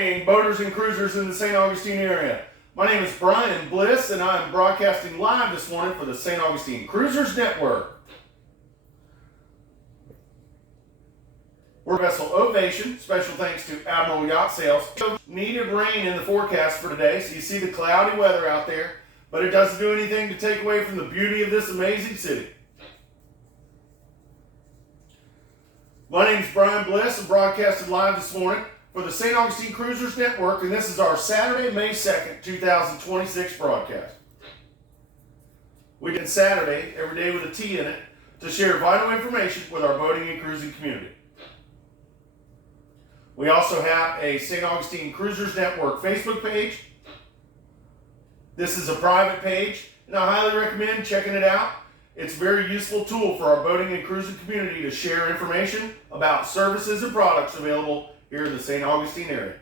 Boaters and cruisers in the St. Augustine area. My name is Brian Bliss, and I'm broadcasting live this morning for the St. Augustine Cruisers Network. We're vessel Ovation. Special thanks to Admiral Yacht Sales. Needed rain in the forecast for today, so you see the cloudy weather out there, but it doesn't do anything to take away from the beauty of this amazing city. My name is Brian Bliss. I'm broadcasting live this morning for the St. Augustine Cruisers Network, and this is our Saturday, May 2nd, 2026 broadcast. We did Saturday, every day with a T in it, to share vital information with our boating and cruising community. We also have a St. Augustine Cruisers Network Facebook page. This is a private page, and I highly recommend checking it out. It's a very useful tool for our boating and cruising community to share information about services and products available here in the St. Augustine area.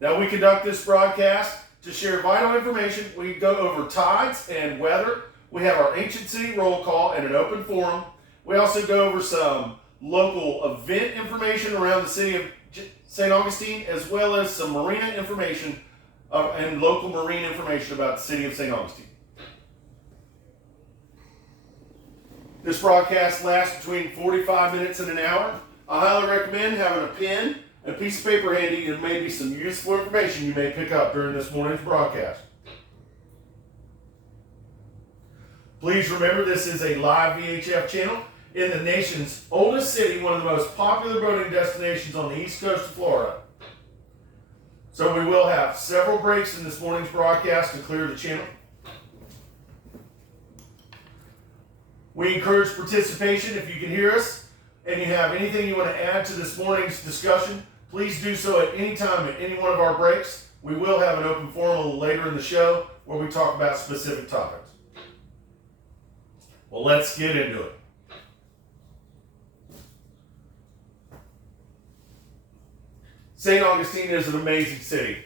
Now, we conduct this broadcast to share vital information. We go over tides and weather. We have our Ancient City roll call and an open forum. We also go over some local event information around the city of St. Augustine, as well as some marina information and local marine information about the city of St. Augustine. This broadcast lasts between 45 minutes and an hour. I highly recommend having a pen and a piece of paper handy, and maybe some useful information you may pick up during this morning's broadcast. Please remember, this is a live VHF channel in the nation's oldest city, one of the most popular boating destinations on the east coast of Florida. So we will have several breaks in this morning's broadcast to clear the channel. We encourage participation. If you can hear us and you have anything you want to add to this morning's discussion, please do so at any time at any one of our breaks. We will have an open forum a little later in the show where we talk about specific topics. Well, let's get into it. St. Augustine is an amazing city.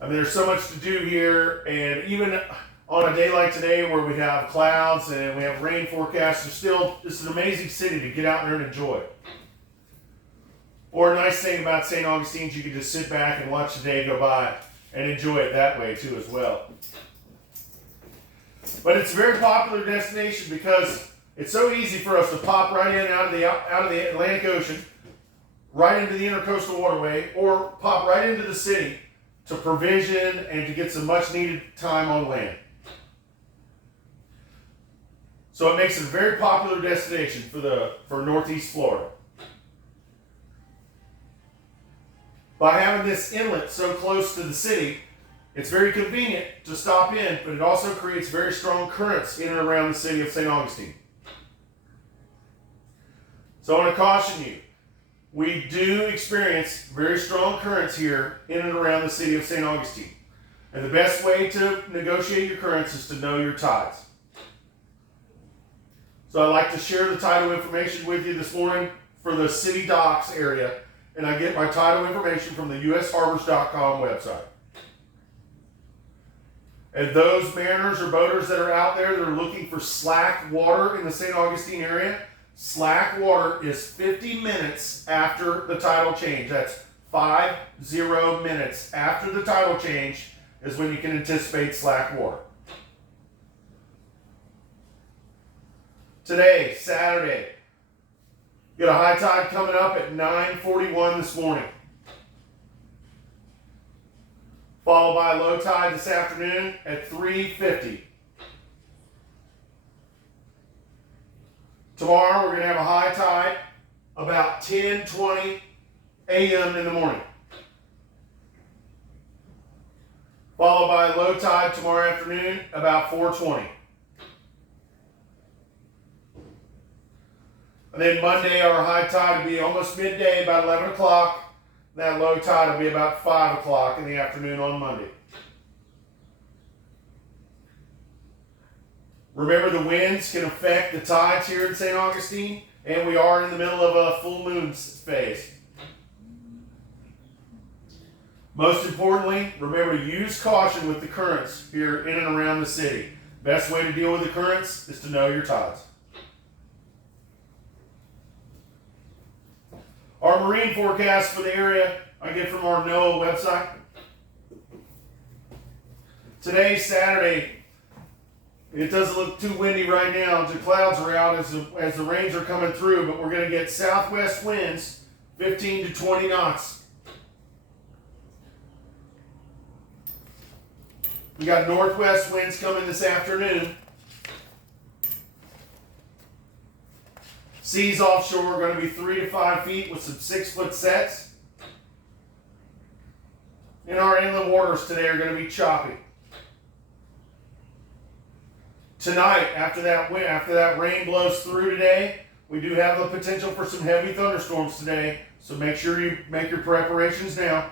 I mean, there's so much to do here, and even on a day like today where we have clouds and we have rain forecasts, it's an amazing city to get out there and enjoy. Or a nice thing about St. Augustine is you can just sit back and watch the day go by and enjoy it that way too as well. But it's a very popular destination because it's so easy for us to pop right in out of the Atlantic Ocean, right into the Intercoastal Waterway, or pop right into the city to provision and to get some much needed time on land. So it makes it a very popular destination for Northeast Florida. By having this inlet so close to the city, it's very convenient to stop in, but it also creates very strong currents in and around the city of St. Augustine. So I want to caution you, we do experience very strong currents here in and around the city of St. Augustine. And the best way to negotiate your currents is to know your tides. So I'd like to share the tidal information with you this morning for the city docks area, and I get my tidal information from the usharbors.com website. And those mariners or boaters that are out there that are looking for slack water in the St. Augustine area, slack water is 50 minutes after the tidal change. That's 50 minutes after the tidal change is when you can anticipate slack water. Today, Saturday, you got a high tide coming up at 9:41 this morning. Followed by a low tide this afternoon at 3:50. Tomorrow, we're going to have a high tide about 10:20 a.m. in the morning. Followed by a low tide tomorrow afternoon about 4:20. And then Monday, our high tide will be almost midday, about 11 o'clock. That low tide will be about 5 o'clock in the afternoon on Monday. Remember, the winds can affect the tides here in St. Augustine, and we are in the middle of a full moon phase. Most importantly, remember to use caution with the currents here in and around the city. Best way to deal with the currents is to know your tides. Our marine forecast for the area I get from our NOAA website. Today, Saturday, it doesn't look too windy right now. The clouds are out as the rains are coming through, but we're going to get southwest winds 15 to 20 knots. We got northwest winds coming this afternoon. Seas offshore are going to be 3 to 5 feet with some 6-foot sets. And our inland waters today are going to be choppy. Tonight, after that rain blows through today, we do have the potential for some heavy thunderstorms today. So make sure you make your preparations now.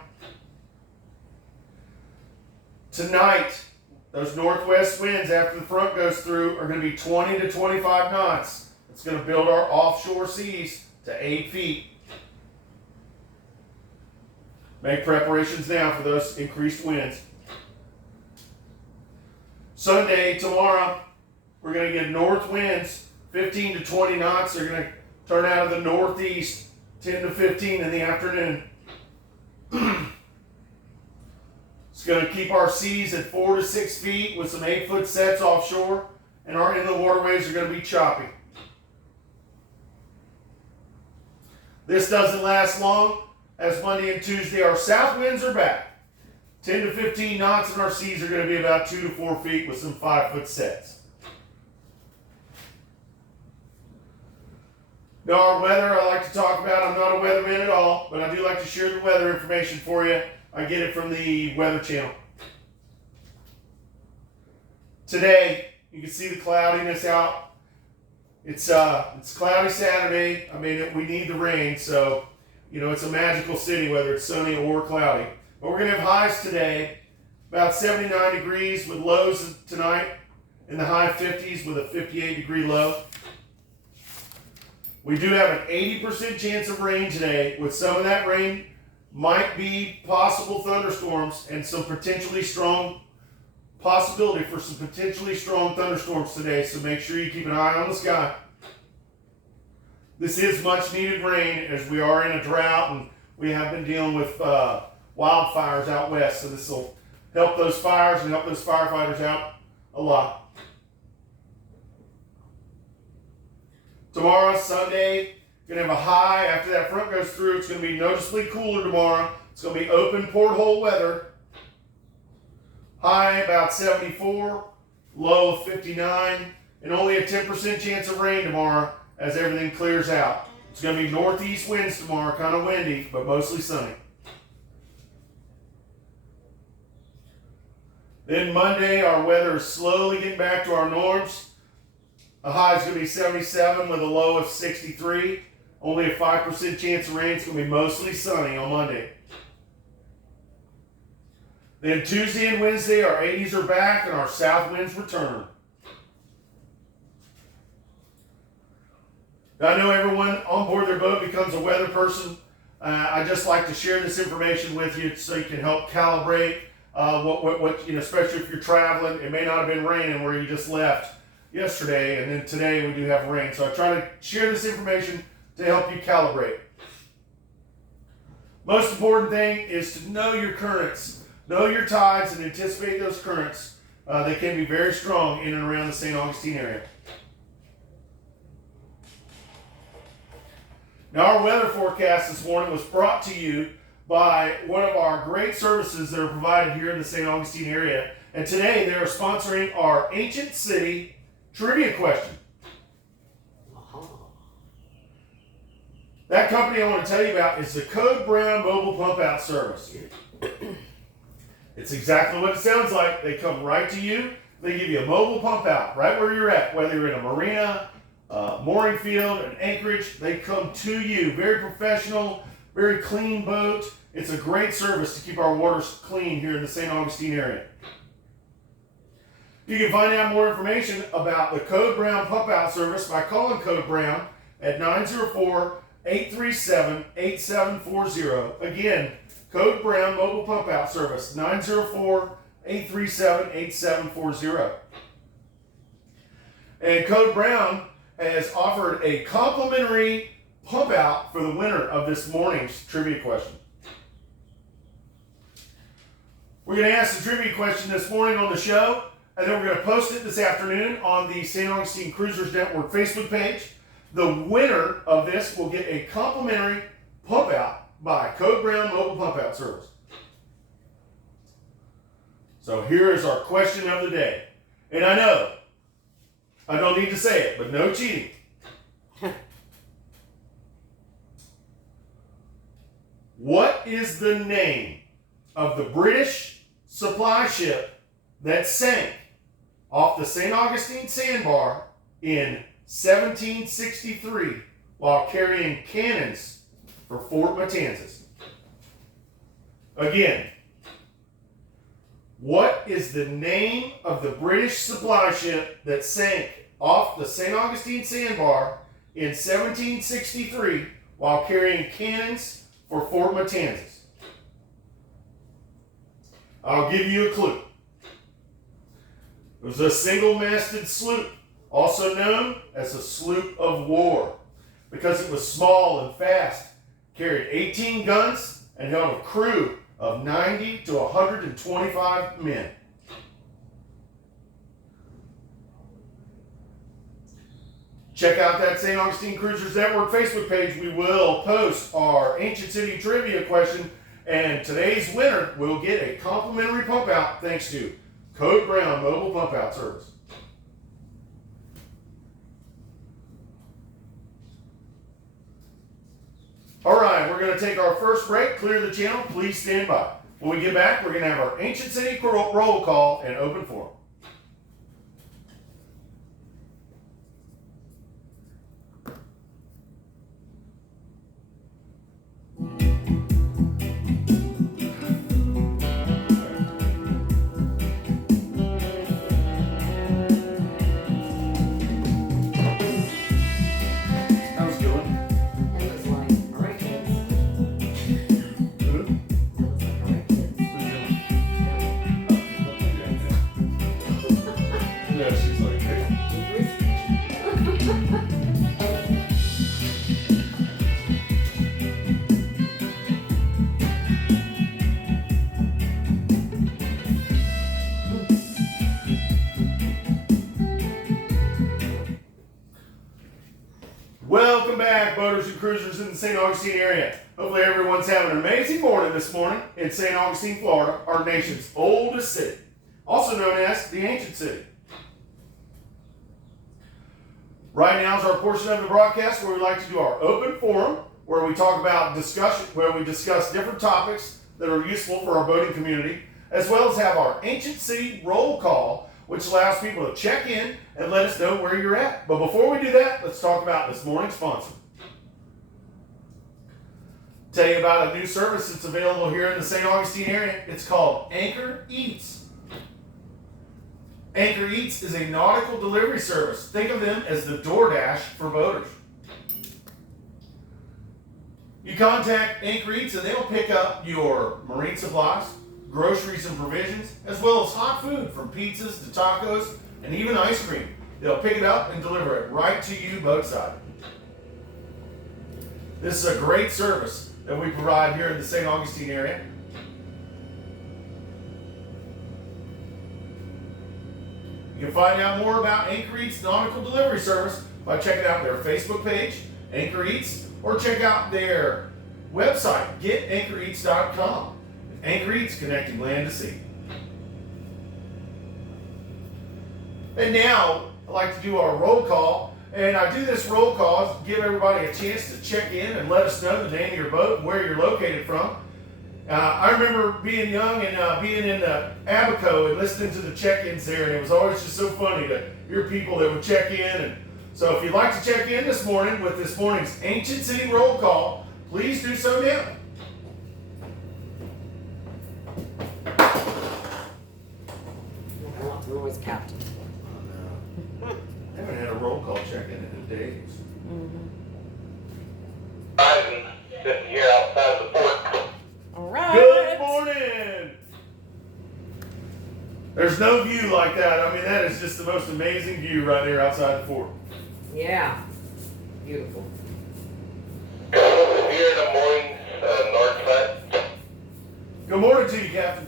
Tonight, those northwest winds after the front goes through are going to be 20 to 25 knots. It's going to build our offshore seas to 8 feet. Make preparations now for those increased winds. Sunday, tomorrow, we're going to get north winds 15 to 20 knots. They're going to turn out of the northeast 10 to 15 in the afternoon. It's going to keep our seas at 4 to 6 feet with some 8-foot sets offshore, and our inland waterways are going to be choppy. This doesn't last long, as Monday and Tuesday our south winds are back. 10 to 15 knots, and our seas are going to be about 2 to 4 feet with some 5-foot sets. Now our weather I like to talk about. I'm not a weatherman at all, but I do like to share the weather information for you. I get it from the Weather Channel. Today, you can see the cloudiness out. It's cloudy Saturday. I mean, we need the rain, so it's a magical city, whether it's sunny or cloudy. But we're going to have highs today, about 79 degrees with lows tonight in the high 50s with a 58-degree low. We do have an 80% chance of rain today. With some of that rain, might be possible thunderstorms and some potentially strong possibility for some potentially strong thunderstorms today. So make sure you keep an eye on the sky. This is much needed rain as we are in a drought and we have been dealing with wildfires out west. So this will help those fires and help those firefighters out a lot. Tomorrow, Sunday, going to have a high. After that front goes through, it's going to be noticeably cooler tomorrow. It's going to be open porthole weather. High about 74, low of 59, and only a 10% chance of rain tomorrow as everything clears out. It's going to be northeast winds tomorrow, kind of windy, but mostly sunny. Then Monday, our weather is slowly getting back to our norms. The high is going to be 77 with a low of 63. Only a 5% chance of rain. It's going to be mostly sunny on Monday. Then Tuesday and Wednesday, our 80s are back and our south winds return. Now, I know everyone on board their boat becomes a weather person. I just like to share this information with you so you can help calibrate what especially if you're traveling. It may not have been raining where you just left yesterday, and then today we do have rain. So I try to share this information to help you calibrate. Most important thing is to know your currents, know your tides, and anticipate those currents. They can be very strong in and around the St. Augustine area. Now, our weather forecast this morning was brought to you by one of our great services that are provided here in the St. Augustine area. And today they are sponsoring our Ancient City Trivia question. That company I want to tell you about is the Code Brown Mobile Pump Out Service. It's exactly what it sounds like. They come right to you. They give you a mobile pump out right where you're at, whether you're in a marina, mooring field, an anchorage. They come to you. Very professional, very clean boat. It's a great service to keep our waters clean here in the St. Augustine area. You can find out more information about the Code Brown Pump Out Service by calling Code Brown at 904-837-8740. Again, Code Brown Mobile Pump Out Service, 904-837-8740. And Code Brown has offered a complimentary pump out for the winner of this morning's trivia question. We're going to ask the trivia question this morning on the show, and then we're going to post it this afternoon on the St. Augustine Cruisers Network Facebook page. The winner of this will get a complimentary pump out by Code Brown Mobile Pump Out Service. So here is our question of the day. And I know, I don't need to say it, but no cheating. What is the name of the British supply ship that sank off the St. Augustine sandbar in 1763 while carrying cannons for Fort Matanzas? Again, what is the name of the British supply ship that sank off the St. Augustine sandbar in 1763 while carrying cannons for Fort Matanzas? I'll give you a clue. It was a single-masted sloop, also known as a sloop of war, because it was small and fast, carried 18 guns, and held a crew of 90 to 125 men. Check out that St. Augustine Cruisers Network Facebook page. We will post our Ancient City trivia question, and today's winner will get a complimentary pump out thanks to Code Brown Mobile Pump Out Service. All right, we're going to take our first break. Clear the channel. Please stand by. When we get back, we're going to have our Ancient City roll call and open forum. Welcome back, boaters and cruisers in the St. Augustine area. Hopefully everyone's having an amazing morning this morning in St. Augustine, Florida, our nation's oldest city, also known as the Ancient City. Right now is our portion of the broadcast where we like to do our open forum, where we talk about discussion, where we discuss different topics that are useful for our boating community, as well as have our Ancient City roll call, which allows people to check in and let us know where you're at. But before we do that, let's talk about this morning's sponsor. Tell you about a new service that's available here in the St. Augustine area. It's called Anchor Eats. Anchor Eats is a nautical delivery service. Think of them as the DoorDash for boaters. You contact Anchor Eats and they'll pick up your marine supplies, groceries and provisions, as well as hot food from pizzas to tacos and even ice cream. They'll pick it up and deliver it right to you boatside. This is a great service that we provide here in the St. Augustine area. You can find out more about Anchor Eats Nautical Delivery Service by checking out their Facebook page, Anchor Eats, or check out their website, getanchoreats.com. Anchor Eats, connecting land to sea. And now, I'd like to do our roll call. And I do this roll call to give everybody a chance to check in and let us know the name of your boat and where you're located from. I remember being young and being in Abaco and listening to the check-ins there, and it was always just so funny to hear people that would check in. And so if you'd like to check in this morning with this morning's Ancient City roll call, please do so now. Who was captain? I haven't had a roll call check-in in days. Sitting here outside the fort. All right. Good morning! There's no view like that. I mean, that is just the most amazing view right there outside the fort. Yeah. Beautiful. Good morning to you, Captain.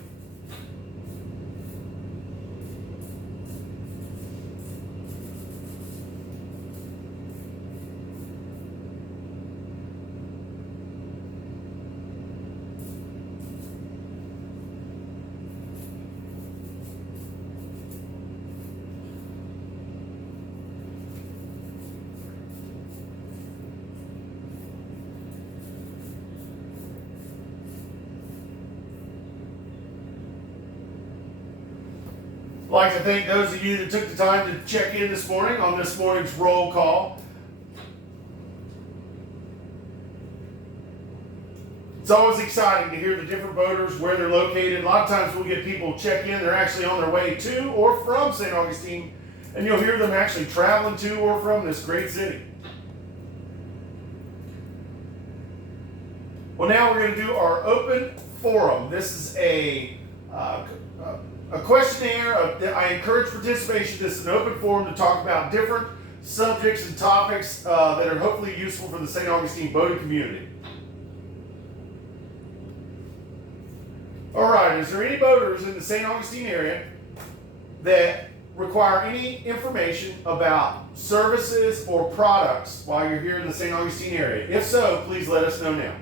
I'd like to thank those of you that took the time to check in this morning on this morning's roll call. It's always exciting to hear the different boaters, where they're located. A lot of times we'll get people check in, they're actually on their way to or from St. Augustine, and you'll hear them actually traveling to or from this great city. Well, now we're going to do our open forum. This is a questionnaire. I encourage participation. This is an open forum to talk about different subjects and topics that are hopefully useful for the St. Augustine boating community. All right, is there any boaters in the St. Augustine area that require any information about services or products while you're here in the St. Augustine area? If so, please let us know now.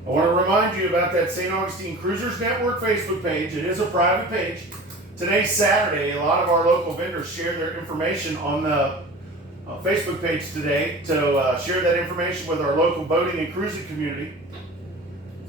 I want to remind you about that St. Augustine Cruisers Network Facebook page. It is a private page. Today's Saturday. A lot of our local vendors share their information on the Facebook page today to share that information with our local boating and cruising community.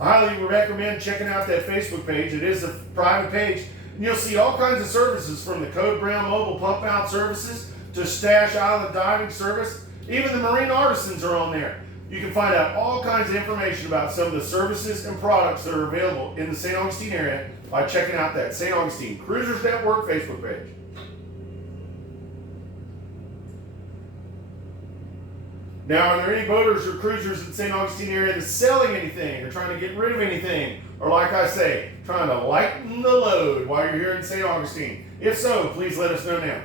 I highly recommend checking out that Facebook page. It is a private page, and you'll see all kinds of services, from the Code Brown mobile pump out services to Stash Island diving service. Even the marine artisans are on there. You can find out all kinds of information about some of the services and products that are available in the St. Augustine area by checking out that St. Augustine Cruisers Network Facebook page. Now, are there any boaters or cruisers in the St. Augustine area that's selling anything or trying to get rid of anything? Or, like I say, trying to lighten the load while you're here in St. Augustine? If so, please let us know now.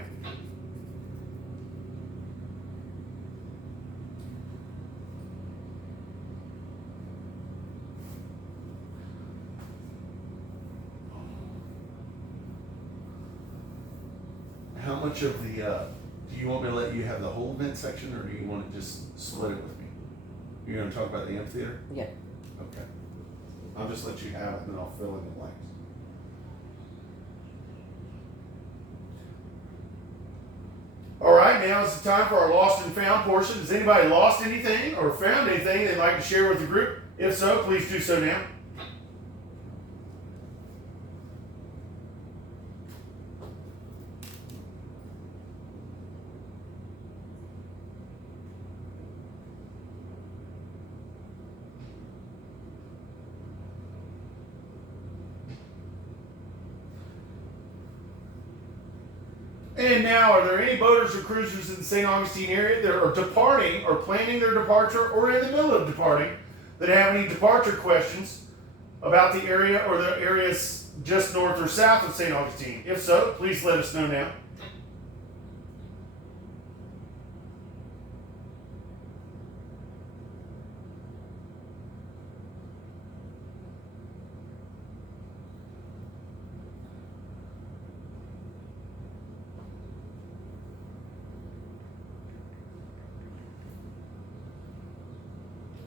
How much of the, do you want me to let you have the whole event section, or do you want to just split it with me? You're going to talk about the amphitheater? Yeah. Okay. I'll just let you have it, and then I'll fill in the blanks. All right, now is the time for our lost and found portion. Has anybody lost anything or found anything they'd like to share with the group? If so, please do so now. And now, are there any boaters or cruisers in the St. Augustine area that are departing or planning their departure or in the middle of departing that have any departure questions about the area or the areas just north or south of St. Augustine? If so, please let us know now.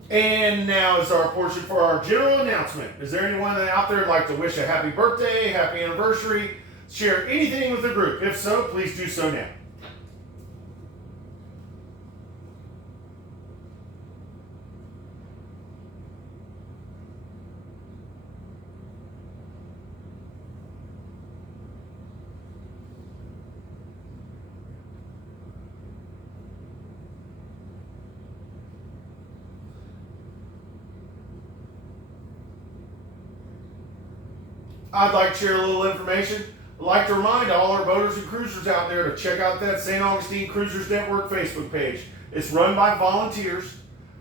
And now is our portion for our general announcement. Is there anyone out there that'd like to wish a happy birthday, happy anniversary, share anything with the group? If so, please do so now. I'd like to share a little information. I'd like to remind all our boaters and cruisers out there to check out that St. Augustine Cruisers Network Facebook page. It's run by volunteers,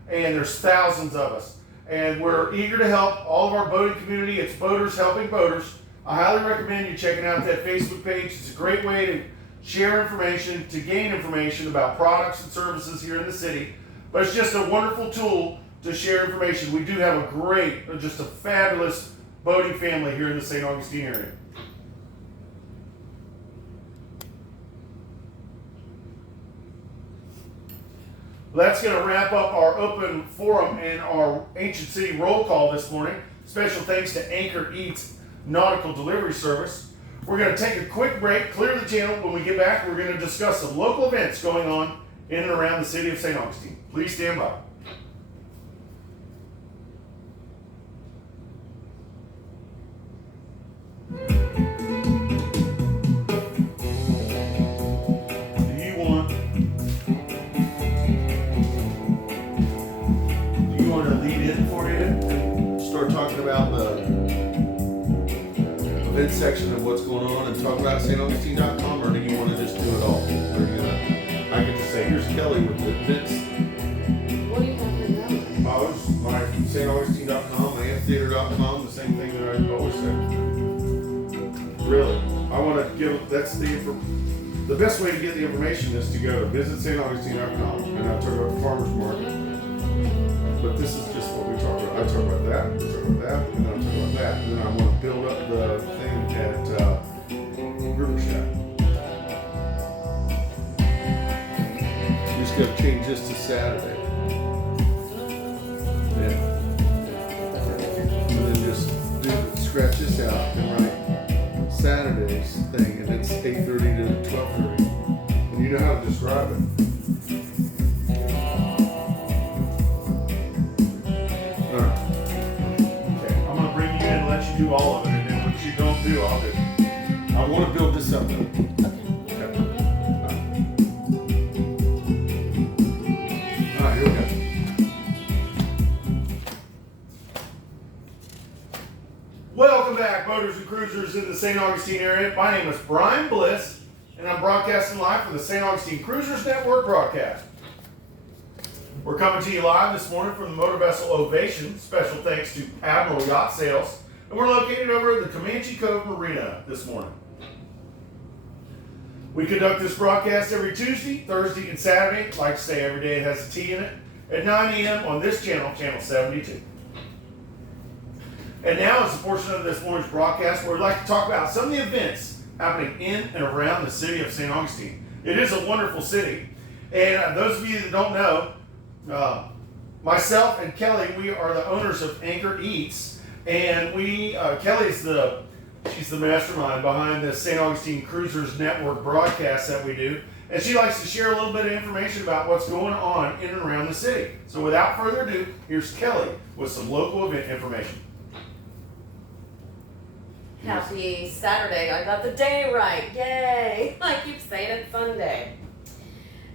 and there's thousands of us. And we're eager to help all of our boating community. It's Boaters Helping Boaters. I highly recommend you checking out that Facebook page. It's a great way to share information, to gain information about products and services here in the city. But it's just a wonderful tool to share information. We do have a great, just a fabulous boating family here in the St. Augustine area. That's going to wrap up our open forum and our Ancient City roll call this morning. Special thanks to Anchor Eats Nautical Delivery Service. We're going to take a quick break, clear the channel. When we get back, we're going to discuss some local events going on in and around the city of St. Augustine. Please stand by. About the event section of what's going on and talk about staugustine.com, or do you want to just do it all? Or are you gonna, I could just say, here's Kelly with the events. What do you have to know? I was my staugustine.com, my amphitheater.com, the same thing that I always say. Really, I want to give, that's the best way to get the information is to go to visit staugustine.com, and I talk about the farmer's market. But this is just what we talk about. I talk about that, we talk about that, and then I talk about that. And then I want to build up the thing at River Shack. You just got to change this to Saturday. Yeah. And then just scratch this out and write Saturday's thing, and it's 8:30 to 12:30. And you know how to describe it. Do all of it, and then what you don't do, I'll do. I want to build this up though. Okay. Alright, here we go. Welcome back, boaters and cruisers in the St. Augustine area. My name is Brian Bliss, and I'm broadcasting live from the St. Augustine Cruisers Network broadcast. We're coming to you live this morning from the motor vessel Ovation. Special thanks to Admiral Yacht Sales. And we're located over at the Comanche Cove Marina this morning. We conduct this broadcast every Tuesday, Thursday, and Saturday. Like I say, every day it has a T in it. At 9 a.m. on this channel, channel 72. And now is the portion of this morning's broadcast where we'd like to talk about some of the events happening in and around the city of St. Augustine. It is a wonderful city. And those of you that don't know, myself and Kelly, we are the owners of Anchor Eats. And Kelly's she's the mastermind behind the St. Augustine Cruisers Network broadcast that we do. And she likes to share a little bit of information about what's going on in and around the city. So without further ado, here's Kelly with some local event information. Happy Saturday. I got the day right. Yay. I keep saying it's Sunday.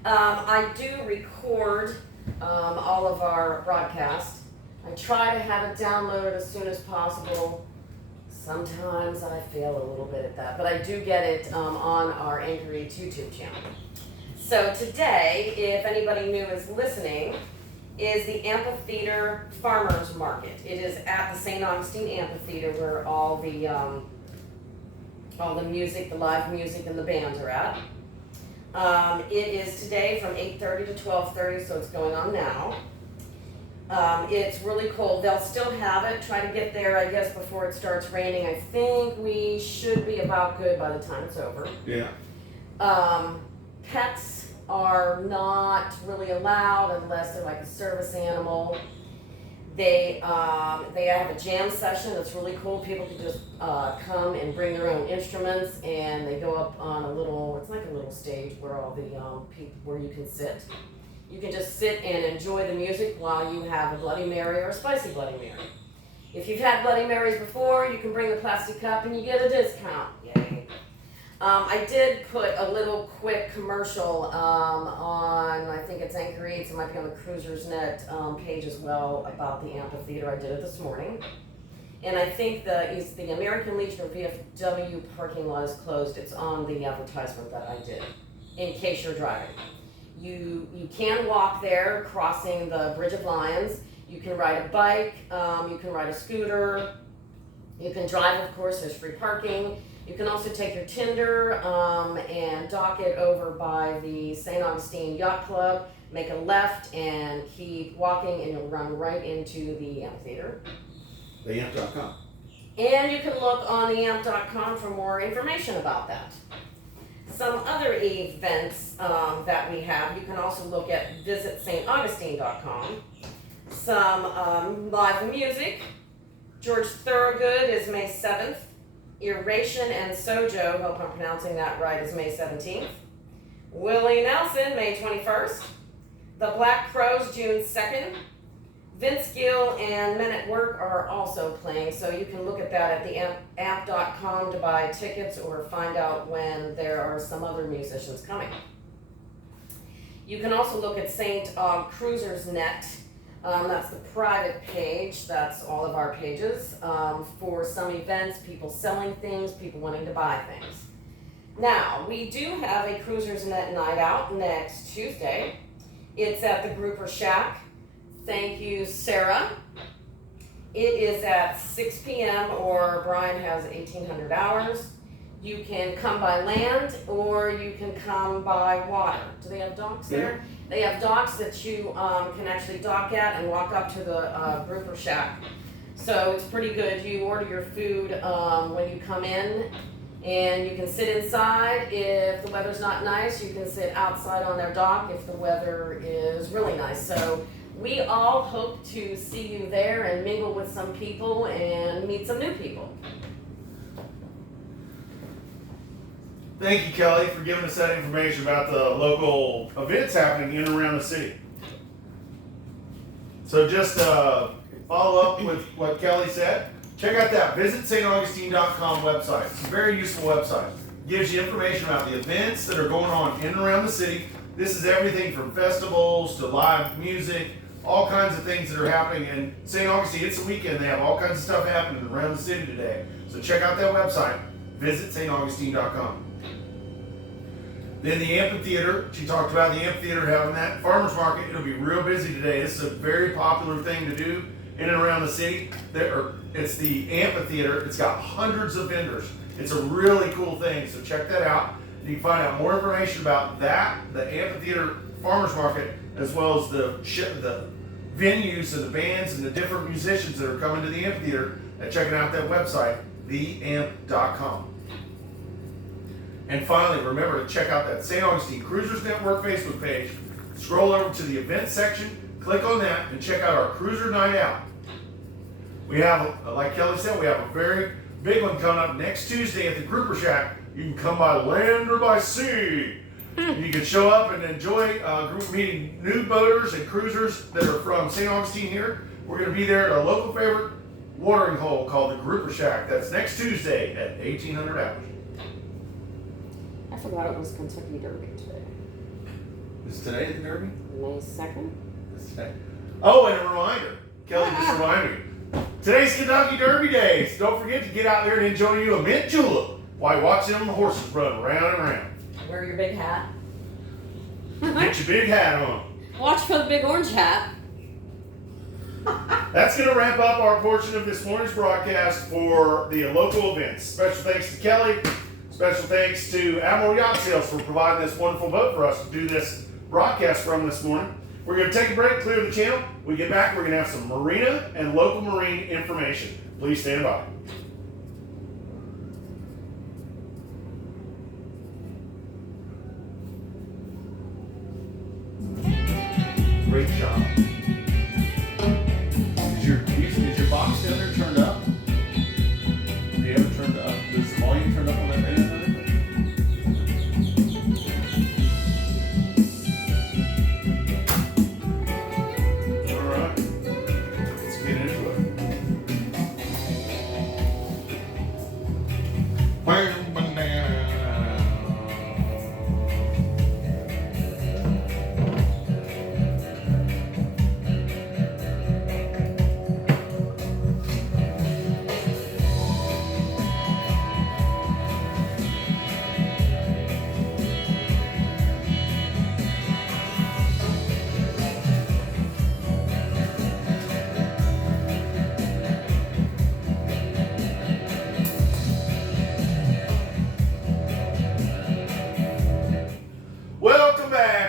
I do record all of our broadcasts. I try to have it downloaded as soon as possible. Sometimes I fail a little bit at that, but I do get it on our Anchor Eats YouTube channel. So today, if anybody new is listening, is the Amphitheater Farmers Market. It is at the St. Augustine Amphitheater where all the music, the live music, and the bands are at. It is today from 8:30 to 12:30, so it's going on now. It's really cold. They'll still have it. Try to get there, I guess, before it starts raining. I think we should be about good by the time it's over. Yeah. Pets are not really allowed unless they're like a service animal. They have a jam session that's really cool. People can just come and bring their own instruments, and they go up on it's like a little stage where all the people, where you can sit. You can just sit and enjoy the music while you have a Bloody Mary or a spicy Bloody Mary. If you've had Bloody Marys before, you can bring the plastic cup and you get a discount. Yay. I did put a little quick commercial on, I think it's Anchor Eats, it might be on the Cruisers Net page as well, about the amphitheater. I did it this morning. And I think the American Legion or VFW parking lot is closed. It's on the advertisement that I did, in case you're driving. You can walk there, crossing the Bridge of Lions. You can ride a bike, you can ride a scooter, you can drive, of course, there's free parking. You can also take your Tinder and dock it over by the St. Augustine Yacht Club, make a left and keep walking and you'll run right into the amphitheater. TheAmp.com. And you can look on theamp.com for more information about that. Some other events that we have, you can also look at visitstaugustine.com. Some live music. George Thorogood is May 7th. Eration and Sojo, hope I'm pronouncing that right, is May 17th. Willie Nelson, May 21st. The Black Crowes, June 2nd. Vince Gill and Men at Work are also playing, so you can look at that at theamp.com to buy tickets or find out when there are some other musicians coming. You can also look at St. Cruisers Net. That's the private page. That's all of our pages for some events, people selling things, people wanting to buy things. Now, we do have a Cruisers Net night out next Tuesday. It's at the Grouper Shack. Thank you, Sarah. It is at 6 p.m. or Brian has 1,800 hours. You can come by land or you can come by water. Do they have docks there? Yeah. They have docks that you can actually dock at and walk up to the Grouper Shack. So it's pretty good. You order your food when you come in and you can sit inside. If the weather's not nice, you can sit outside on their dock if the weather is really nice. So we all hope to see you there and mingle with some people and meet some new people. Thank you, Kelly, for giving us that information about the local events happening in and around the city. So just follow up with what Kelly said. Check out that visitstaugustine.com website. It's a very useful website. It gives you information about the events that are going on in and around the city. This is everything from festivals to live music, all kinds of things that are happening in St. Augustine. It's a weekend. They have all kinds of stuff happening around the city today. So check out that website, visitstaugustine.com. Then the amphitheater, she talked about the amphitheater having that farmer's market. It'll be real busy today. This is a very popular thing to do in and around the city. It's the amphitheater. It's got hundreds of vendors. It's a really cool thing, so check that out. You can find out more information about that, the amphitheater farmer's market, as well as the venues and the bands and the different musicians that are coming to the amphitheater at checking out that website, theamp.com. And finally, remember to check out that St. Augustine Cruisers Network Facebook page. Scroll over to the events section, click on that, and check out our Cruiser Night Out. We have, like Kelly said, we have a very big one coming up next Tuesday at the Grouper Shack. You can come by land or by sea. You can show up and enjoy a group meeting new boaters and cruisers that are from St. Augustine here. We're going to be there at a local favorite watering hole called the Grouper Shack. That's next Tuesday at 1,800 hours. I forgot it was Kentucky Derby today. Is today the Derby? May 2nd? It's today. Oh, and a reminder. Kelly just reminded me. Today's Kentucky Derby Day. So don't forget to get out there and enjoy you a mint julep while watching them horses run round and round. Wear your big hat. Get your big hat on. Watch for the big orange hat. That's going to wrap up our portion of this morning's broadcast for the local events. Special thanks to Kelly. Special thanks to Admiral Yacht Sales for providing this wonderful boat for us to do this broadcast from this morning. We're going to take a break, clear the channel. When we get back, we're going to have some marina and local marine information. Please stand by. Great job. Is your box down there turned up? Do you have it turned up? Is the volume turned up on that radio? Alright. Let's get into it.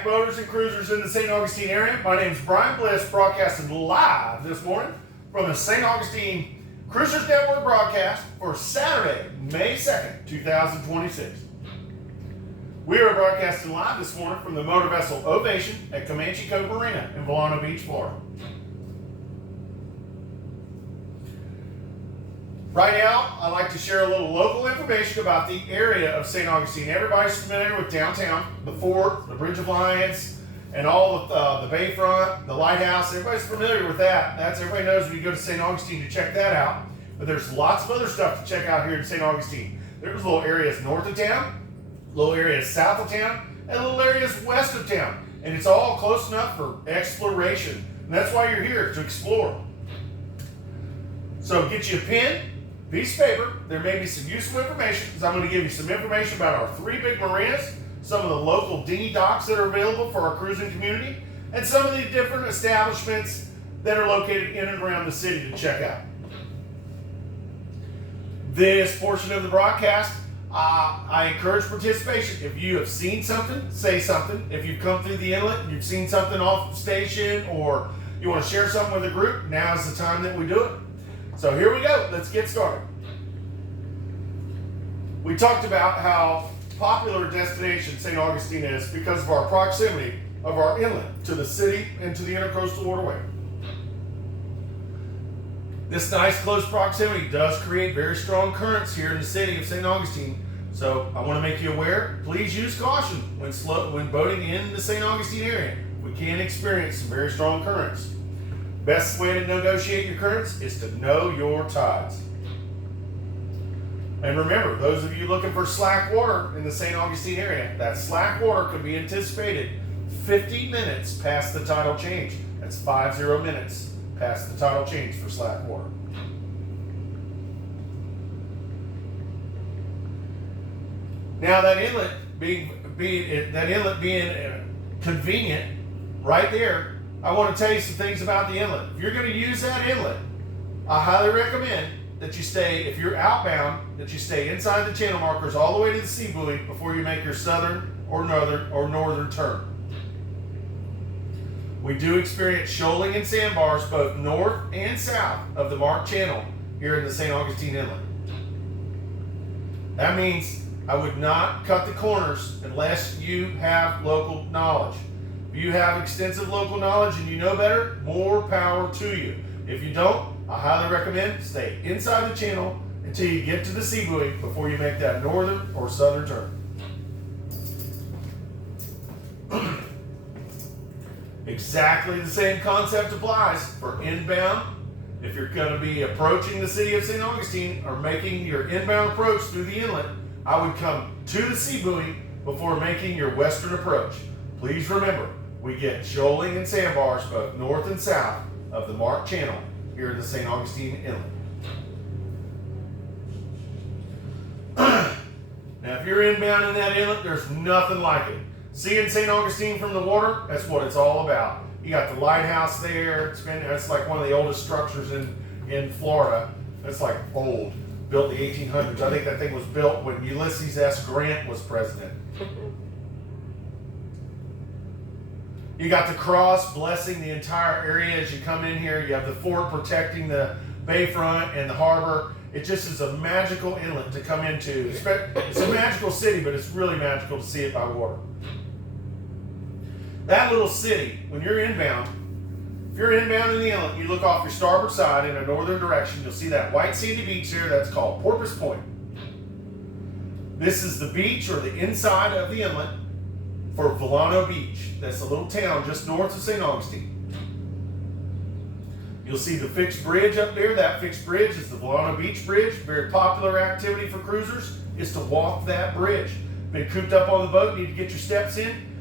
kayak boaters and cruisers in the St. Augustine area. My name is Brian Bliss, broadcasting live this morning from the St. Augustine Cruisers Network broadcast for Saturday, May 2nd, 2026. We are broadcasting live this morning from the motor vessel Ovation at Comanche Cove Marina in Volano Beach, Florida. Right now, I'd like to share a little local information about the area of St. Augustine. Everybody's familiar with downtown, the fort, the Bridge of Lions, and all of the bayfront, the lighthouse. Everybody's familiar with that. Everybody knows when you go to St. Augustine to check that out. But there's lots of other stuff to check out here in St. Augustine. There's little areas north of town, little areas south of town, and little areas west of town. And it's all close enough for exploration. And that's why you're here, to explore. So get you a pen, piece of paper. There may be some useful information, because I'm going to give you some information about our 3 big marinas, some of the local dinghy docks that are available for our cruising community, and some of the different establishments that are located in and around the city to check out. This portion of the broadcast, I encourage participation. If you have seen something, say something. If you've come through the inlet and you've seen something off station, or you want to share something with a group, now is the time that we do it. So here we go. Let's get started. We talked about how popular a destination St. Augustine is because of our proximity of our inlet to the city and to the intercoastal waterway. This nice close proximity does create very strong currents here in the city of St. Augustine. So I want to make you aware, please use caution when boating in the St. Augustine area. We can experience some very strong currents. Best way to negotiate your currents is to know your tides. And remember, those of you looking for slack water in the St. Augustine area, that slack water could be anticipated 50 minutes past the tidal change. That's 50 minutes past the tidal change for slack water. Now that inlet being convenient right there, I want to tell you some things about the inlet. If you're going to use that inlet, I highly recommend that you stay, if you're outbound, that you stay inside the channel markers all the way to the sea buoy before you make your southern or northern turn. We do experience shoaling and sandbars both north and south of the marked channel here in the St. Augustine Inlet. That means I would not cut the corners unless you have local knowledge. If you have extensive local knowledge and you know better, more power to you. If you don't, I highly recommend stay inside the channel until you get to the sea buoy before you make that northern or southern turn. Exactly the same concept applies for inbound. If you're going to be approaching the city of St. Augustine or making your inbound approach through the inlet, I would come to the sea buoy before making your western approach. Please remember, we get shoaling and sandbars both north and south of the marked channel here in the St. Augustine Inlet. Now, if you're inbound in that inlet, there's nothing like it. Seeing St. Augustine from the water, that's what it's all about. You got the lighthouse there. It's like one of the oldest structures in Florida. It's like old, built in the 1800s. I think that thing was built when Ulysses S. Grant was president. You got the cross blessing the entire area as you come in here. You have the fort protecting the bayfront and the harbor. It just is a magical inlet to come into. It's a magical city, but it's really magical to see it by water. That little city, when you're inbound, if you're inbound in the inlet, you look off your starboard side in a northern direction, you'll see that white sandy beach here. That's called Porpoise Point. This is the beach or the inside of the inlet for Volano Beach. That's a little town just north of St. Augustine. You'll see the fixed bridge up there. That fixed bridge is the Volano Beach Bridge. Very popular activity for cruisers is to walk that bridge. Been cooped up on the boat, need to get your steps in.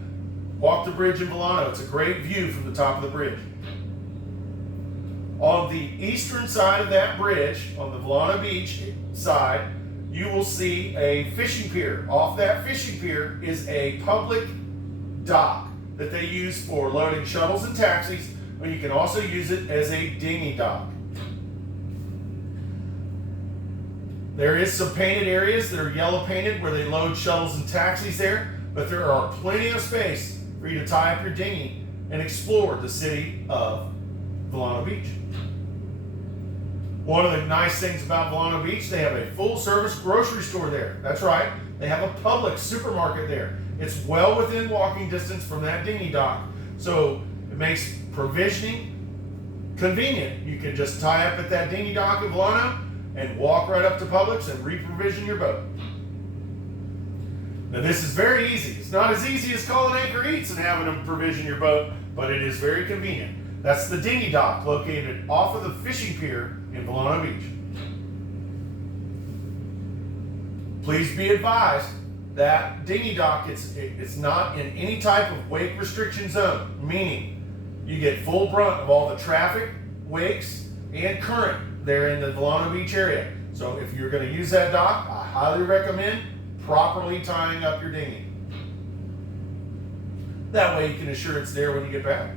Walk the bridge in Volano. It's a great view from the top of the bridge. On the eastern side of that bridge, on the Volano Beach side, you will see a fishing pier. Off that fishing pier is a public dock that they use for loading shuttles and taxis, but you can also use it as a dinghy dock. There is some painted areas that are yellow painted where they load shuttles and taxis there, but there are plenty of space for you to tie up your dinghy and explore the city of Volano Beach. One of the nice things about Volano Beach, they have a full-service grocery store there. That's right, they have a Publix supermarket there. It's well within walking distance from that dinghy dock, so it makes provisioning convenient. You can just tie up at that dinghy dock in Volano and walk right up to Publix and reprovision your boat. Now this is very easy. It's not as easy as calling Anchor Eats and having them provision your boat, but it is very convenient. That's the dinghy dock located off of the fishing pier in Volano Beach. Please be advised that dinghy dock, it's not in any type of wake restriction zone, meaning you get full brunt of all the traffic, wakes, and current there in the Volano Beach area. So if you're going to use that dock, I highly recommend properly tying up your dinghy. That way you can assure it's there when you get back.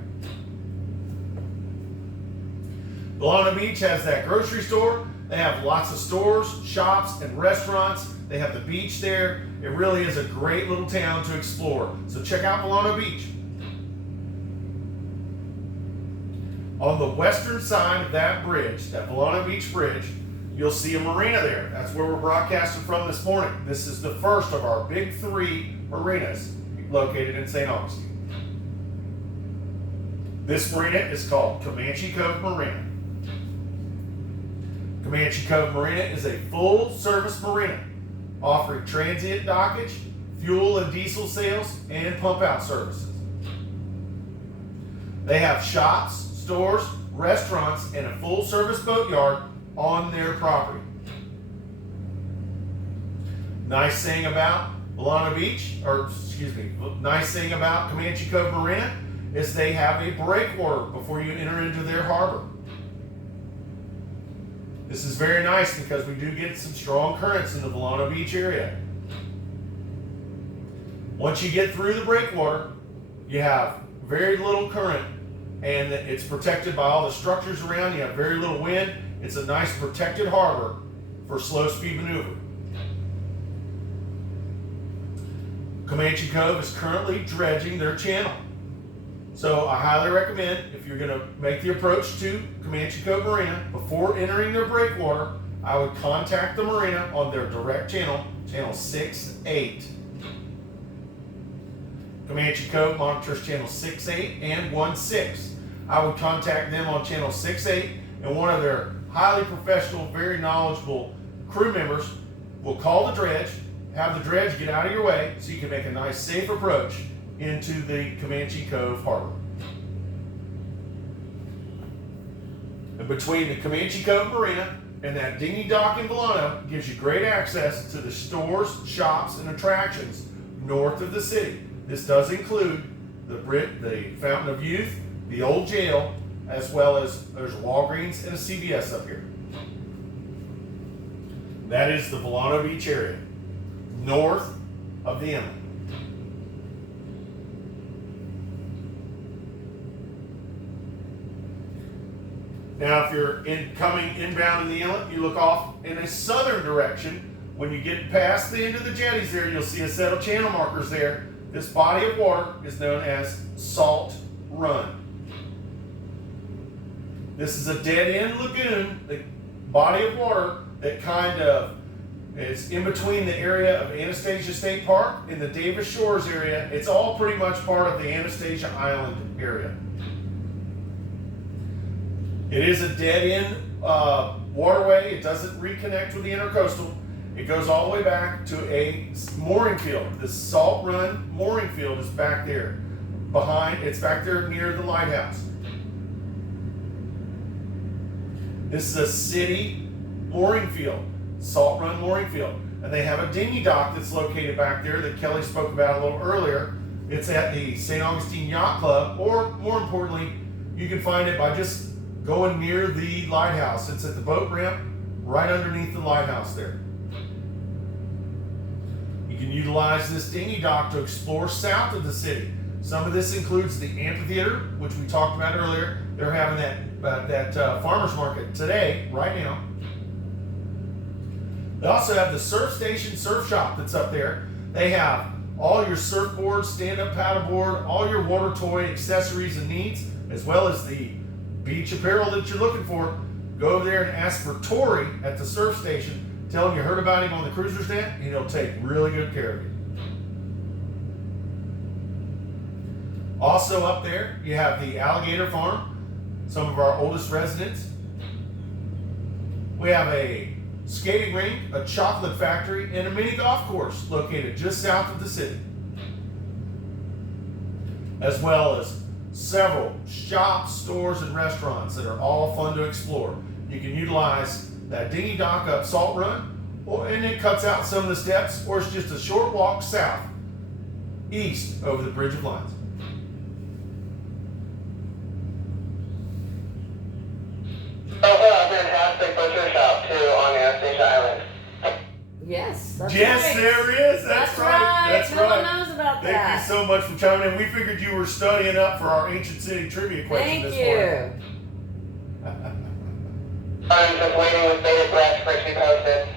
Volano Beach has that grocery store. They have lots of stores, shops, and restaurants. They have the beach there. It really is a great little town to explore. So check out Volano Beach. On the western side of that bridge, that Volano Beach Bridge, you'll see a marina there. That's where we're broadcasting from this morning. This is the first of our big 3 marinas located in St. Augustine. This marina is called Comanche Cove Marina. Comanche Cove Marina is a full-service marina offering transient dockage, fuel and diesel sales, and pump-out services. They have shops, stores, restaurants, and a full-service boatyard on their property. Nice thing about nice thing about Comanche Cove Marina is they have a breakwater before you enter into their harbor. This is very nice because we do get some strong currents in the Volano Beach area. Once you get through the breakwater, you have very little current and it's protected by all the structures around. You have very little wind. It's a nice protected harbor for slow speed maneuver. Comanche Cove is currently dredging their channel. So I highly recommend, if you're going to make the approach to Comanche Cove Marina, before entering their breakwater, I would contact the marina on their direct channel, channel 6-8. Comanche Cove monitors channel 6-8 and 1-6. I would contact them on channel 6-8, and one of their highly professional, very knowledgeable crew members will call the dredge, have the dredge get out of your way so you can make a nice safe approach into the Comanche Cove Harbor. And between the Comanche Cove Marina and that dinghy dock in Volano gives you great access to the stores, shops, and attractions north of the city. This does include the Fountain of Youth, the old jail, as well as there's Walgreens and a CVS up here. That is the Volano Beach area, north of the inlet. Now, if you're coming inbound in the inlet, you look off in a southern direction. When you get past the end of the jetties there, you'll see a set of channel markers there. This body of water is known as Salt Run. This is a dead-end lagoon, the body of water that kind of is in between the area of Anastasia State Park and the Davis Shores area. It's all pretty much part of the Anastasia Island area. It is a dead-end waterway. It doesn't reconnect with the intercoastal. It goes all the way back to a mooring field. The Salt Run mooring field is back there. It's back there near the lighthouse. This is a city mooring field, Salt Run mooring field. And they have a dinghy dock that's located back there that Kelly spoke about a little earlier. It's at the St. Augustine Yacht Club, or more importantly, you can find it by just going near the lighthouse. It's at the boat ramp right underneath the lighthouse there. You can utilize this dinghy dock to explore south of the city. Some of this includes the amphitheater, which we talked about earlier. They're having that farmers market today, right now. They also have the surf station, surf shop that's up there. They have all your surfboard, stand-up paddleboard, all your water toy accessories and needs, as well as the beach apparel that you're looking for. Go over there and ask for Tori at the surf station. Tell him you heard about him on the Cruiser's Net, and he'll take really good care of you. Also up there, you have the Alligator Farm, some of our oldest residents. We have a skating rink, a chocolate factory, and a mini golf course located just south of the city. As well as several shops, stores, and restaurants that are all fun to explore. You can utilize that dinghy dock up Salt Run, and it cuts out some of the steps, or it's just a short walk south, east over the Bridge of Lions. Also, a fantastic butcher shop too on Anastasia Island. Yes, that's Yes, right. there is. That's right. That's No one right. knows about Thank that. you so much for chiming in. We figured you were studying up for our Ancient City trivia question Thank this you. morning. I'm just waiting with bated breath for it to be posted.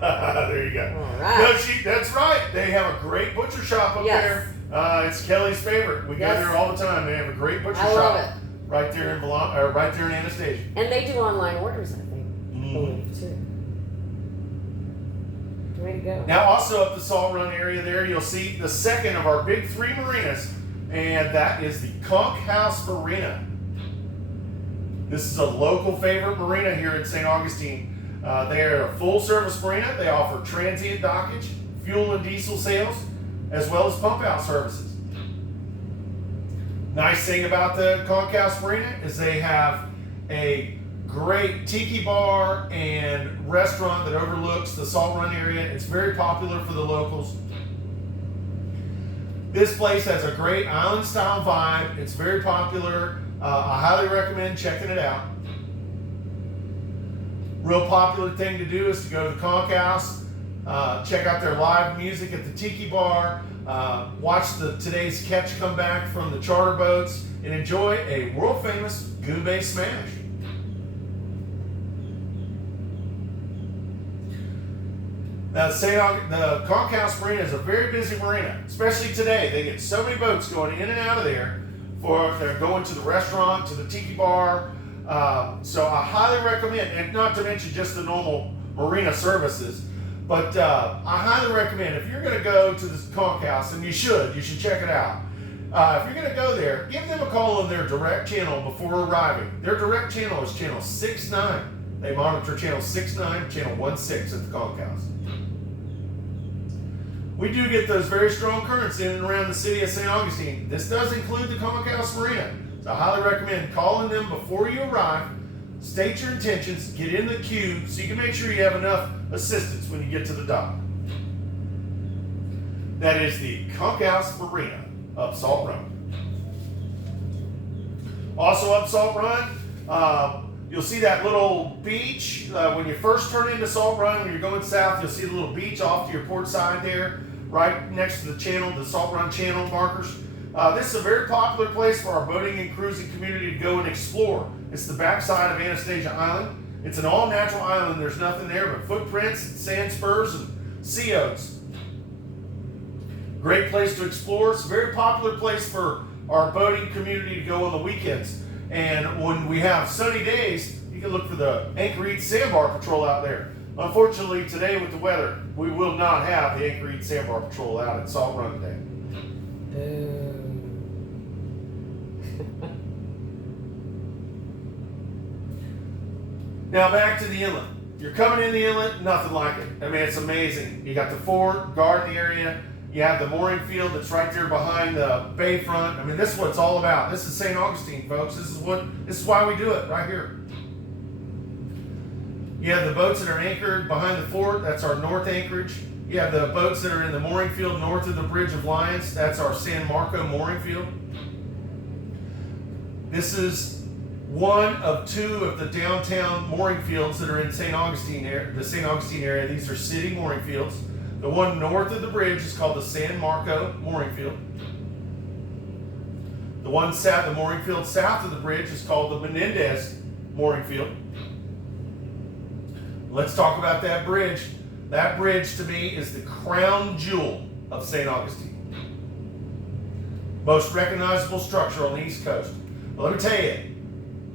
There you go. All right. No, that's right. They have a great butcher shop up Yes. there. It's Kelly's favorite. We go Yes. there all the time. They have a great butcher I shop love it. right there in right there in Anastasia. And they do online orders, I think. Mhm. Believe too. Way to go. Now, also up the Salt Run area there, you'll see the second of our big 3 marinas, and that is the Conch House Marina. This is a local favorite marina here in St. Augustine. They are a full-service marina. They offer transient dockage, fuel and diesel sales, as well as pump-out services. Nice thing about the Conch House Marina is they have a great tiki bar and restaurant that overlooks the Salt Run area. It's very popular for the locals. This place has a great island style vibe. It's very popular. I highly recommend checking it out. Real popular thing to do is to go to the Conch House, check out their live music at the tiki bar, watch today's catch come back from the charter boats, and enjoy a world famous Goombay smash. Now, the Conch House Marina is a very busy marina, especially today. They get so many boats going in and out of there. They're going to the restaurant, to the tiki bar. So I highly recommend, and not to mention just the normal marina services, but I highly recommend if you're going to go to this Conch House, and you should check it out. If you're going to go there, give them a call on their direct channel before arriving. Their direct channel is channel 69. They monitor channel 69, channel 16 at the Conch House. We do get those very strong currents in and around the city of St. Augustine. This does include the Conch House Marina. So I highly recommend calling them before you arrive. State your intentions, get in the queue so you can make sure you have enough assistance when you get to the dock. That is the Conch House Marina up Salt Run. Also up Salt Run, you'll see that little beach. When you first turn into Salt Run, when you're going south, you'll see the little beach off to your port side there, right next to the channel, the Salt Run channel markers. This is a very popular place for our boating and cruising community to go and explore. It's the backside of Anastasia Island. It's an all-natural island. There's nothing there but footprints, sand spurs, and sea oats. Great place to explore. It's a very popular place for our boating community to go on the weekends. And when we have sunny days, you can look for the Anchor Eats Sandbar Patrol out there. Unfortunately, today with the weather, we will not have the Anchor Eats Sandbar Patrol out at Salt Run today. Now back to the inlet. You're coming in the inlet, nothing like it. I mean, it's amazing. You got the fort, garden area. You have the mooring field that's right there behind the bayfront. I mean, this is what it's all about. This is St. Augustine, folks. This is why we do it right here. You have the boats that are anchored behind the fort. That's our north anchorage. You have the boats that are in the mooring field north of the Bridge of Lions. That's our San Marco mooring field. This is one of 2 of the downtown mooring fields that are in St. Augustine area. The St. Augustine area. These are city mooring fields. The one north of the bridge is called the San Marco mooring field. The one the mooring field south of the bridge is called the Menendez mooring field. Let's talk about that bridge. That bridge to me is the crown jewel of St. Augustine. Most recognizable structure on the East Coast. Well, let me tell you,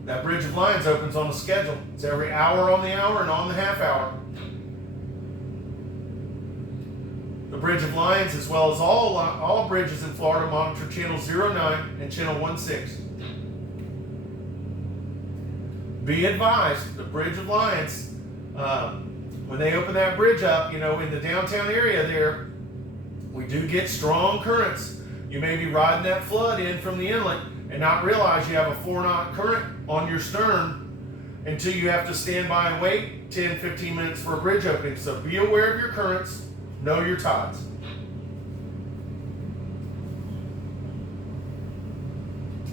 that Bridge of Lions opens on the schedule. It's every hour on the hour and on the half hour. The Bridge of Lions, as well as all bridges in Florida, monitor channel 09 and channel 16. Be advised, the Bridge of Lions, when they open that bridge up, in the downtown area there, we do get strong currents. You may be riding that flood in from the inlet and not realize you have a 4-knot current on your stern until you have to stand by and wait 10, 15 minutes for a bridge opening. So be aware of your currents, know your tides.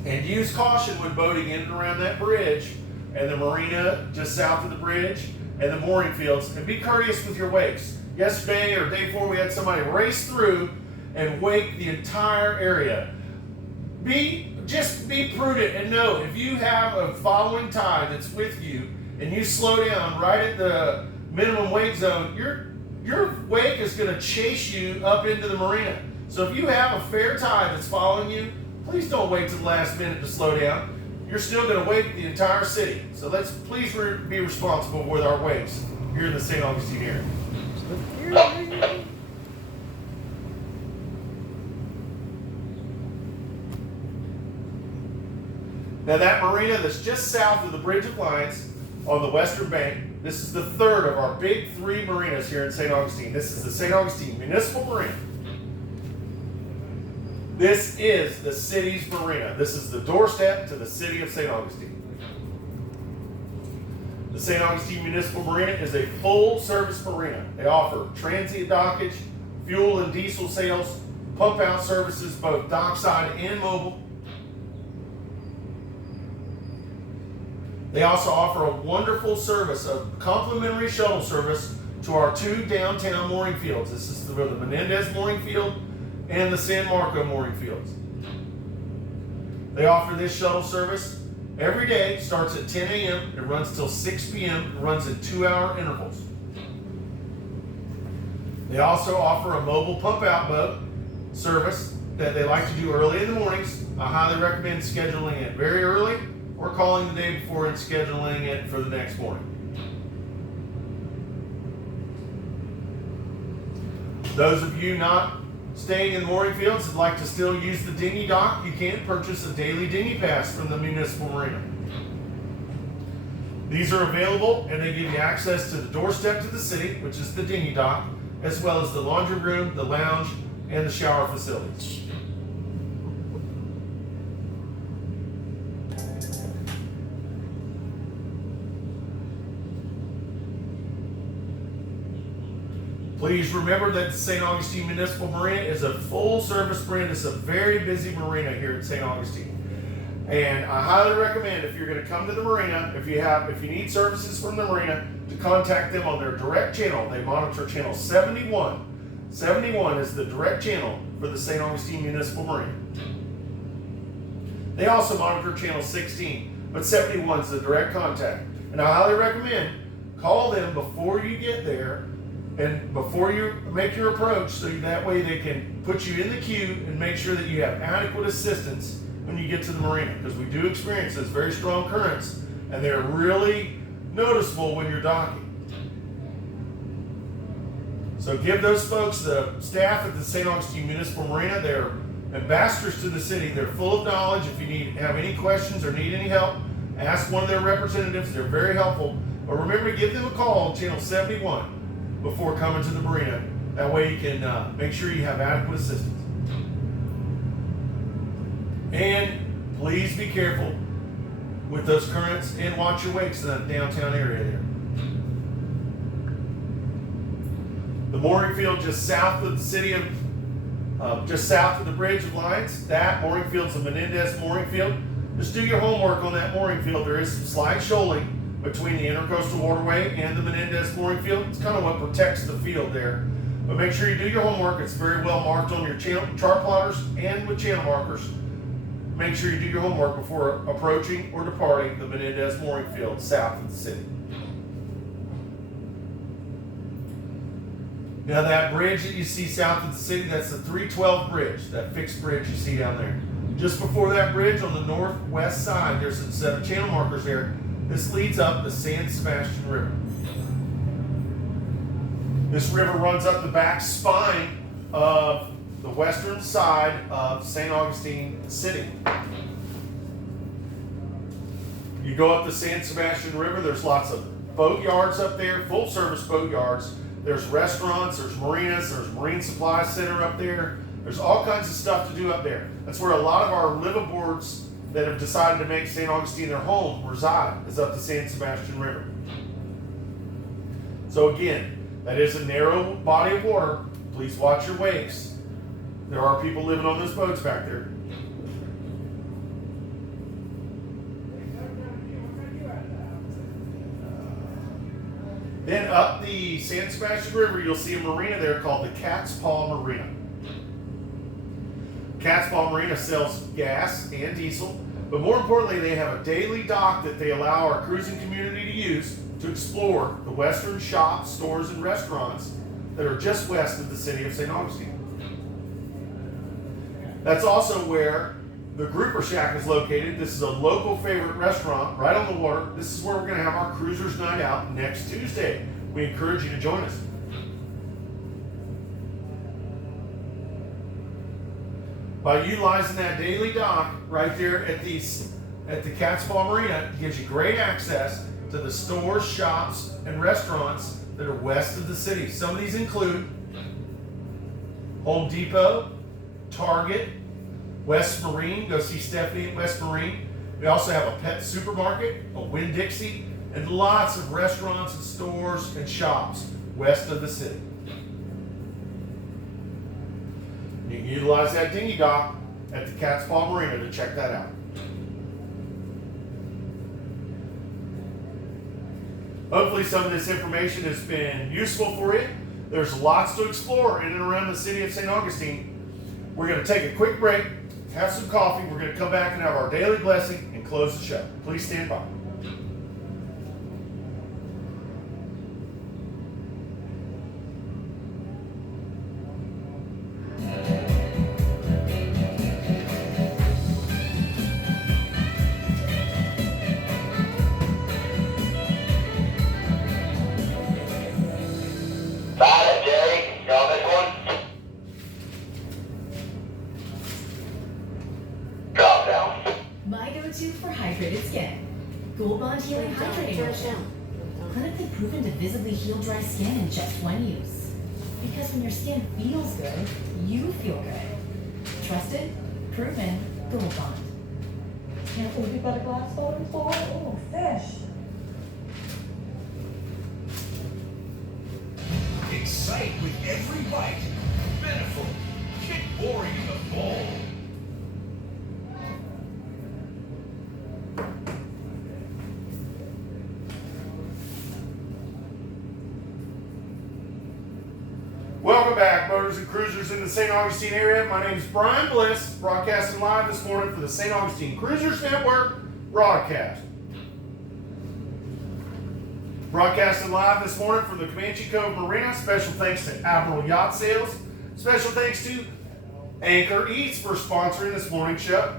And use caution when boating in and around that bridge and the marina just south of the bridge and the mooring fields, and be courteous with your wakes. Yesterday or day before, we had somebody race through and wake the entire area. Just be prudent and know if you have a following tide that's with you and you slow down right at the minimum wake zone, your wake is going to chase you up into the marina. So if you have a fair tide that's following you, please don't wait till the last minute to slow down. You're still going to wake the entire city. So let's please be responsible with our wakes here in the St. Augustine area. Now that marina that's just south of the Bridge of Lions on the western bank, this is the third of our big 3 marinas here in St. Augustine. This is the St. Augustine Municipal Marina. This is the city's marina. This is the doorstep to the city of St. Augustine. The St. Augustine Municipal Marina is a full-service marina. They offer transient dockage, fuel and diesel sales, pump-out services, both dockside and mobile. They also offer a wonderful service, a complimentary shuttle service to our 2 downtown mooring fields. This is the Menendez mooring field and the San Marco mooring fields. They offer this shuttle service every day, starts at 10 a.m., it runs till 6 p.m., it runs in 2-hour intervals. They also offer a mobile pump-out boat service that they like to do early in the mornings. I highly recommend scheduling it very early or calling the day before and scheduling it for the next morning. Those of you not staying in the mooring fields would like to still use the dinghy dock, you can purchase a daily dinghy pass from the municipal marina. These are available and they give you access to the doorstep to the city, which is the dinghy dock, as well as the laundry room, the lounge, and the shower facilities. Please remember that the St. Augustine Municipal Marina is a full-service marina. It's a very busy marina here at St. Augustine. And I highly recommend, if you're going to come to the marina, if you need services from the marina, to contact them on their direct channel. They monitor channel 71. 71 is the direct channel for the St. Augustine Municipal Marina. They also monitor channel 16, but 71 is the direct contact. And I highly recommend call them before you get there and before you make your approach, so that way they can put you in the queue and make sure that you have adequate assistance when you get to the marina, because we do experience those very strong currents and they're really noticeable when you're docking. So give those folks, the staff at the St. Augustine Municipal Marina, they're ambassadors to the city. They're full of knowledge. If you have any questions or need any help, ask one of their representatives. They're very helpful. But remember to give them a call on channel 71 before coming to the marina. That way you can make sure you have adequate assistance. And please be careful with those currents and watch your wakes in that downtown area there. The mooring field just south of the city of, just south of the Bridge of Lions, that mooring field's the Menendez mooring field. Just do your homework on that mooring field. There is some slight shoaling between the Intercoastal Waterway and the Menendez mooring field. It's kind of what protects the field there. But make sure you do your homework. It's very well marked on your chart plotters and with channel markers. Make sure you do your homework before approaching or departing the Menendez mooring field south of the city. Now that bridge that you see south of the city, that's the 312 bridge, that fixed bridge you see down there. Just before that bridge on the northwest side, there's a set of channel markers there. This leads up the San Sebastian River. This river runs up the back spine of the western side of St. Augustine City. You go up the San Sebastian River, there's lots of boat yards up there, full service boat yards. There's restaurants, there's marinas, there's Marine Supply Center up there. There's all kinds of stuff to do up there. That's where a lot of our liveaboards that have decided to make St. Augustine their home reside, is up the San Sebastian River. So again, that is a narrow body of water. Please watch your waves. There are people living on those boats back there. Then up the San Sebastian River, you'll see a marina there called the Cat's Paw Marina. Cat's Paw Marina sells gas and diesel, but more importantly, they have a daily dock that they allow our cruising community to use to explore the western shops, stores, and restaurants that are just west of the city of St. Augustine. That's also where the Grouper Shack is located. This is a local favorite restaurant right on the water. This is where we're going to have our Cruisers Night Out next Tuesday. We encourage you to join us. By utilizing that daily dock right there at the Cat's Paw Marina, it gives you great access to the stores, shops, and restaurants that are west of the city. Some of these include Home Depot, Target, West Marine. Go see Stephanie at West Marine. We also have a pet supermarket, a Winn-Dixie, and lots of restaurants and stores and shops west of the city. You can utilize that dinghy dock at the Cat's Paw Marina to check that out. Hopefully some of this information has been useful for you. There's lots to explore in and around the city of St. Augustine. We're going to take a quick break, have some coffee. We're going to come back and have our daily blessing and close the show. Please stand by. Gold Bond Healing Hydrating Lotion. Clinically proven to visibly heal dry skin in just one use. Because when your skin feels good, you feel good. Trusted, proven, Gold Bond. Careful, have you got a glass bottle full? Oh, fish. Excite with every bite. Beneful. Get boring in the bowl. Welcome back, boaters and cruisers in the St. Augustine area. My name is Brian Bliss, broadcasting live this morning for the St. Augustine Cruisers Network broadcast. Broadcasting live this morning from the Comanche Cove Marina. Special thanks to Admiral Yacht Sales. Special thanks to Anchor Eats for sponsoring this morning's show.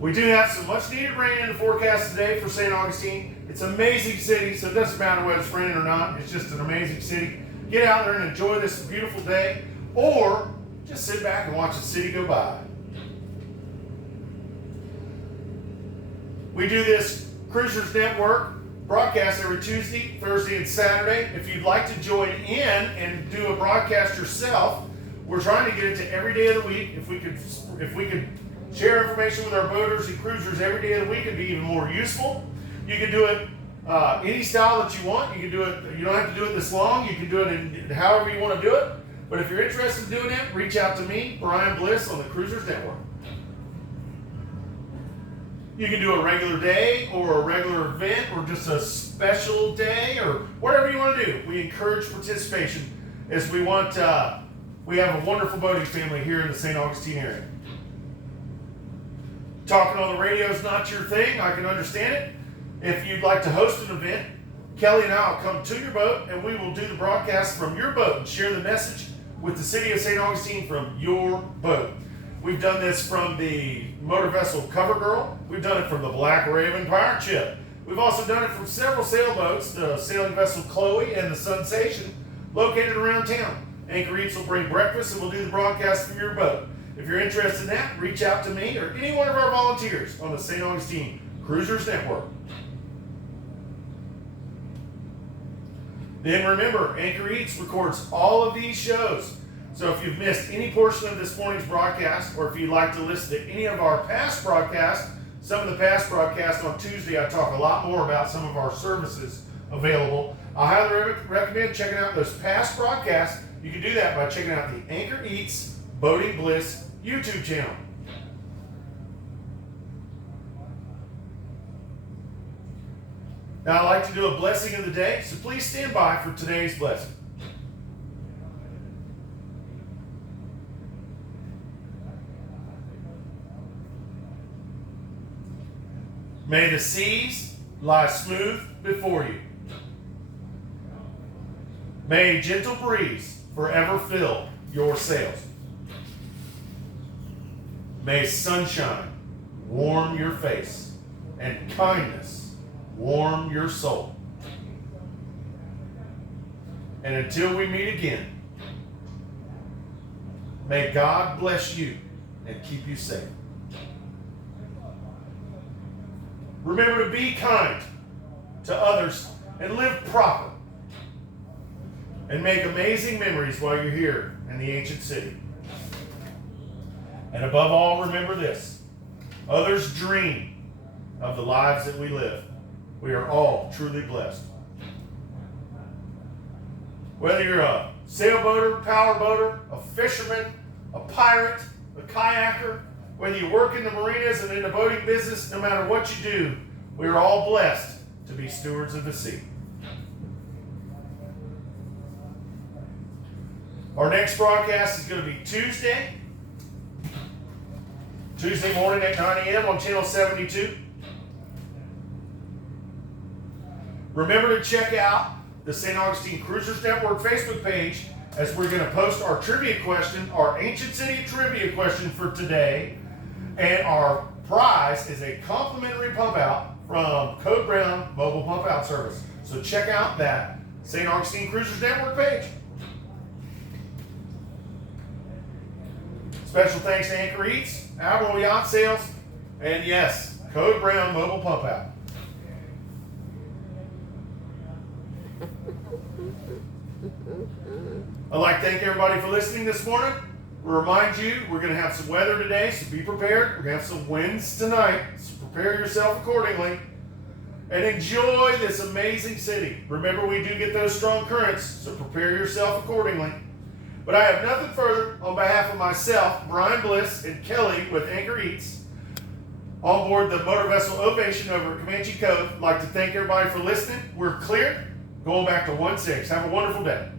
We do have some much needed rain in the forecast today for St. Augustine. It's an amazing city, so it doesn't matter whether it's raining or not. It's just an amazing city. Get out there and enjoy this beautiful day, or just sit back and watch the city go by. We do this Cruisers Network broadcast every Tuesday, Thursday, and Saturday. If you'd like to join in and do a broadcast yourself, we're trying to get it to every day of the week. If we could share information with our boaters and cruisers every day of the week, it'd be even more useful. You can do it any style that you want. You can do it. You don't have to do it this long. You can do it in however you want to do it. But if you're interested in doing it, reach out to me, Brian Bliss, on the Cruisers Network. You can do a regular day or a regular event or just a special day or whatever you want to do. We encourage participation as we want. We have a wonderful boating family here in the St. Augustine area. Talking on the radio is not your thing. I can understand it. If you'd like to host an event, Kelly and I will come to your boat and we will do the broadcast from your boat and share the message with the city of St. Augustine from your boat. We've done this from the motor vessel Cover Girl. We've done it from the Black Raven pirate ship. We've also done it from several sailboats, the sailing vessel Chloe and the Sensation, located around town. Anchor Eats will bring breakfast and we'll do the broadcast from your boat. If you're interested in that, reach out to me or any one of our volunteers on the St. Augustine Cruisers Network. Then remember, Anchor Eats records all of these shows. So if you've missed any portion of this morning's broadcast, or if you'd like to listen to any of our past broadcasts, some of the past broadcasts on Tuesday, I talk a lot more about some of our services available. I highly recommend checking out those past broadcasts. You can do that by checking out the Anchor Eats Boating Bliss YouTube channel. Now I'd like to do a blessing of the day, so please stand by for today's blessing. May the seas lie smooth before you. May a gentle breeze forever fill your sails. May sunshine warm your face and kindness warm your soul. And until we meet again, may God bless you and keep you safe. Remember to be kind to others and live proper. And make amazing memories while you're here in the ancient city. And above all, remember this. Others dream of the lives that we live. We are all truly blessed. Whether you're a sailboater, powerboater, a fisherman, a pirate, a kayaker, whether you work in the marinas and in the boating business, no matter what you do, we are all blessed to be stewards of the sea. Our next broadcast is going to be Tuesday morning at 9 a.m. on Channel 72. Remember to check out the St. Augustine Cruisers Network Facebook page, as we're going to post our trivia question, our Ancient City trivia question for today. And our prize is a complimentary pump out from Code Brown Mobile Pump Out Service. So check out that St. Augustine Cruisers Network page. Special thanks to Anchor Eats, Admiral Yacht Sales, and yes, Code Brown Mobile Pump Out. I'd like to thank everybody for listening this morning. We'll remind you, we're going to have some weather today, so be prepared. We're going to have some winds tonight, so prepare yourself accordingly. And enjoy this amazing city. Remember, we do get those strong currents, so prepare yourself accordingly. But I have nothing further on behalf of myself, Brian Bliss, and Kelly with Anchor Eats on board the motor vessel Ovation over at Comanche Cove. I'd like to thank everybody for listening. We're clear, going back to 1-6. Have a wonderful day.